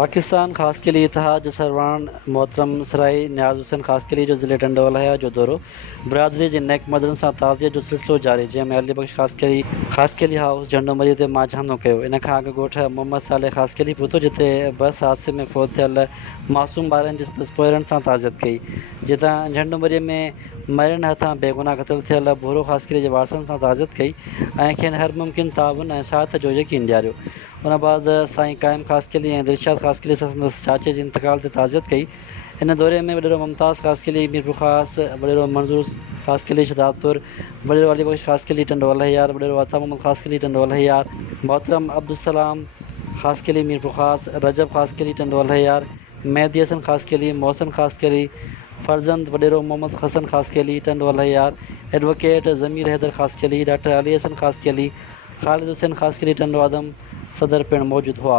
पाकिस्तान खास के लिए इत्तेहाद सरवान मोहतरम सराय न्याज हुसैन खास के लिए जो ज़िले टंडोला है जो दौरो बरदरी जे नेक मदन सां ताज़ियत जो सिलसिलो जारी जंहिंमें अली बख्श खास के लिए हाउस झंडो मरी ते मांझानो कयो। इन खां अॻु ॻोठ मोहम्मद साले खास के लिए पहुतो जिते बस हादसे में फ़ौत थियल मासूम ॿारनि जे तस्पोरनि सां ताज़ियत कई। जितां झंडो मरी में मरियन हथां बेगुनाह क़त्ल थियल भूरो खास के लिए जे वारसनि सां ताज़ियत कई ऐं खेनि हर मुमकिन ताउन ऐं साथ जो यकीन ॾियारियो। उन बाद साईं कायम खास के लिए ऐं दिलशाद खास के लिए संदसि चाचे जे इंतकाल ते ताज़ियत कई। इन दौरे में वॾेरो मुमताज़ खास के लिए मीरपुर ख़ास, वॾेरो मंज़ूर खास के लिए शदाबपुर, वॾेरो अली बख्श खास के लिए टंडोला यार, वॾेरो अता मोहम्मद खास के लिए टंडोला यार, मोहतरम अब्दुलसलाम खास के लिए मीरपुर ख़ास, रजब खास के लिए टंडोला यार, मेहदी हसन खास के लिए, मोहसन खास के लिए फर्जंद, वॾेरो मोहम्मद हसन खास के लिए टंडोला यार, एडवोकेट ज़मीर हैदर खास के लिए, डॉक्टर अली हसन खास के लिए, खालिद हुसैन खास के लिए टंडो आदम सदर पिण मौजूद हुआ।